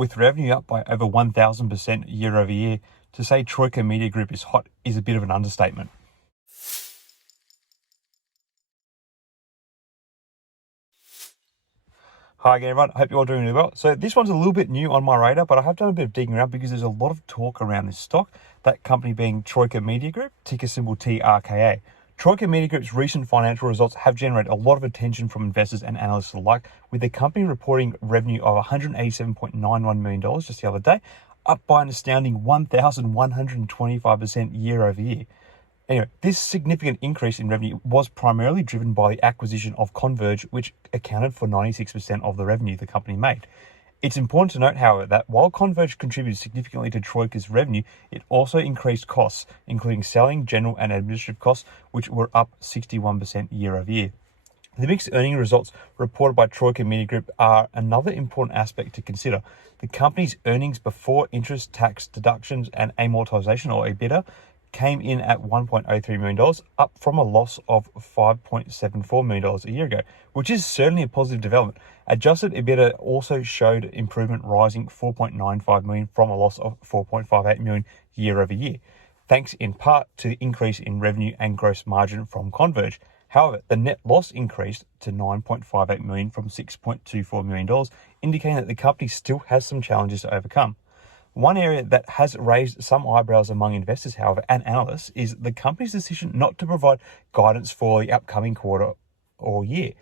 With revenue up by over 1,000% year over year, to say Troika Media Group is hot is a bit of an understatement. Hi again, everyone. I hope you're all doing really well. So this one's a little bit new on my radar, but I have done a bit of digging around because there's a lot of talk around this stock, that company being Troika Media Group, ticker symbol TRKA. Troika Media Group's recent financial results have generated a lot of attention from investors and analysts alike, with the company reporting revenue of $187.91 million just the other day, up by an astounding 1,125% year over year. Anyway, this significant increase in revenue was primarily driven by the acquisition of Converge, which accounted for 96% of the revenue the company made. It's important to note, however, that while Converge contributed significantly to Troika's revenue, it also increased costs, including selling, general and administrative costs, which were up 61% year over year. The mixed earning results reported by Troika Media Group are another important aspect to consider. The company's earnings before interest, tax, deductions and amortization, or EBITDA, came in at $1.03 million, up from a loss of $5.74 million a year ago, which is certainly a positive development. Adjusted EBITDA also showed improvement, rising $4.95 million from a loss of $4.58 million year over year, thanks in part to the increase in revenue and gross margin from Converge. However, the net loss increased to $9.58 million from $6.24 million, indicating that the company still has some challenges to overcome. One area that has raised some eyebrows among investors, however, and analysts, is the company's decision not to provide guidance for the upcoming quarter or year.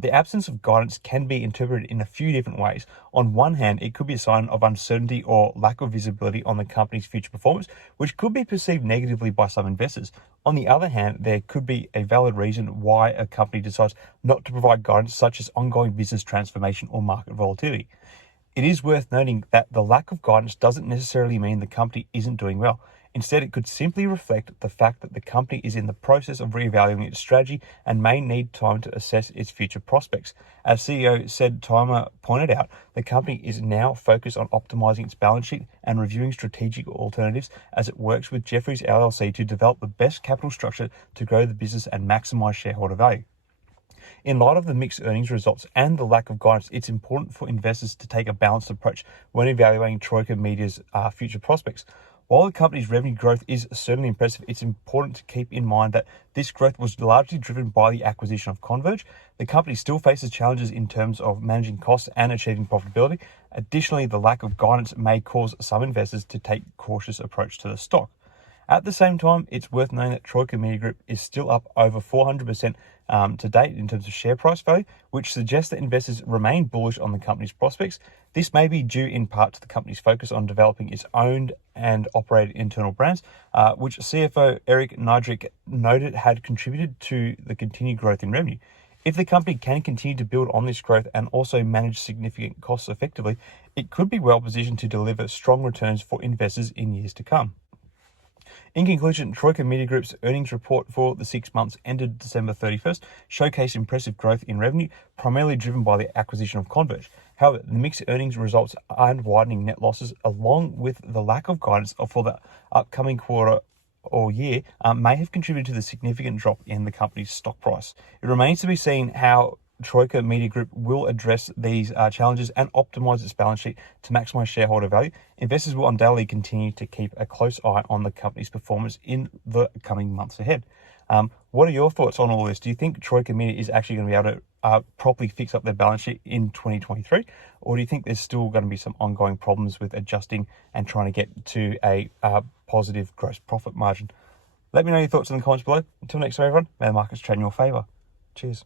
The absence of guidance can be interpreted in a few different ways. On one hand, it could be a sign of uncertainty or lack of visibility on the company's future performance, which could be perceived negatively by some investors. On the other hand, there could be a valid reason why a company decides not to provide guidance, such as ongoing business transformation or market volatility. It is worth noting that the lack of guidance doesn't necessarily mean the company isn't doing well. Instead, it could simply reflect the fact that the company is in the process of reevaluating its strategy and may need time to assess its future prospects. As CEO Sid Timer pointed out, the company is now focused on optimizing its balance sheet and reviewing strategic alternatives as it works with Jefferies LLC to develop the best capital structure to grow the business and maximize shareholder value. In light of the mixed earnings results and the lack of guidance, it's important for investors to take a balanced approach when evaluating Troika Media's future prospects. While the company's revenue growth is certainly impressive, it's important to keep in mind that this growth was largely driven by the acquisition of Converge. The company still faces challenges in terms of managing costs and achieving profitability. Additionally, the lack of guidance may cause some investors to take a cautious approach to the stock. At the same time, it's worth knowing that Troika Media Group is still up over 400% to date in terms of share price value, which suggests that investors remain bullish on the company's prospects. This may be due in part to the company's focus on developing its owned and operated internal brands, which CFO Eric Nydrick noted had contributed to the continued growth in revenue. If the company can continue to build on this growth and also manage significant costs effectively, it could be well positioned to deliver strong returns for investors in years to come. In conclusion, Troika Media Group's earnings report for the 6 months ended December 31st showcased impressive growth in revenue, primarily driven by the acquisition of Converge. However, the mixed earnings results and widening net losses, along with the lack of guidance for the upcoming quarter or year, may have contributed to the significant drop in the company's stock price. It remains to be seen how Troika Media Group will address these challenges and optimize its balance sheet to maximize shareholder value. Investors will undoubtedly continue to keep a close eye on the company's performance in the coming months ahead. What are your thoughts on all this? Do you think Troika Media is actually going to be able to properly fix up their balance sheet in 2023? Or do you think there's still going to be some ongoing problems with adjusting and trying to get to a positive gross profit margin? Let me know your thoughts in the comments below. Until next time, everyone, may the markets trade in your favor. Cheers.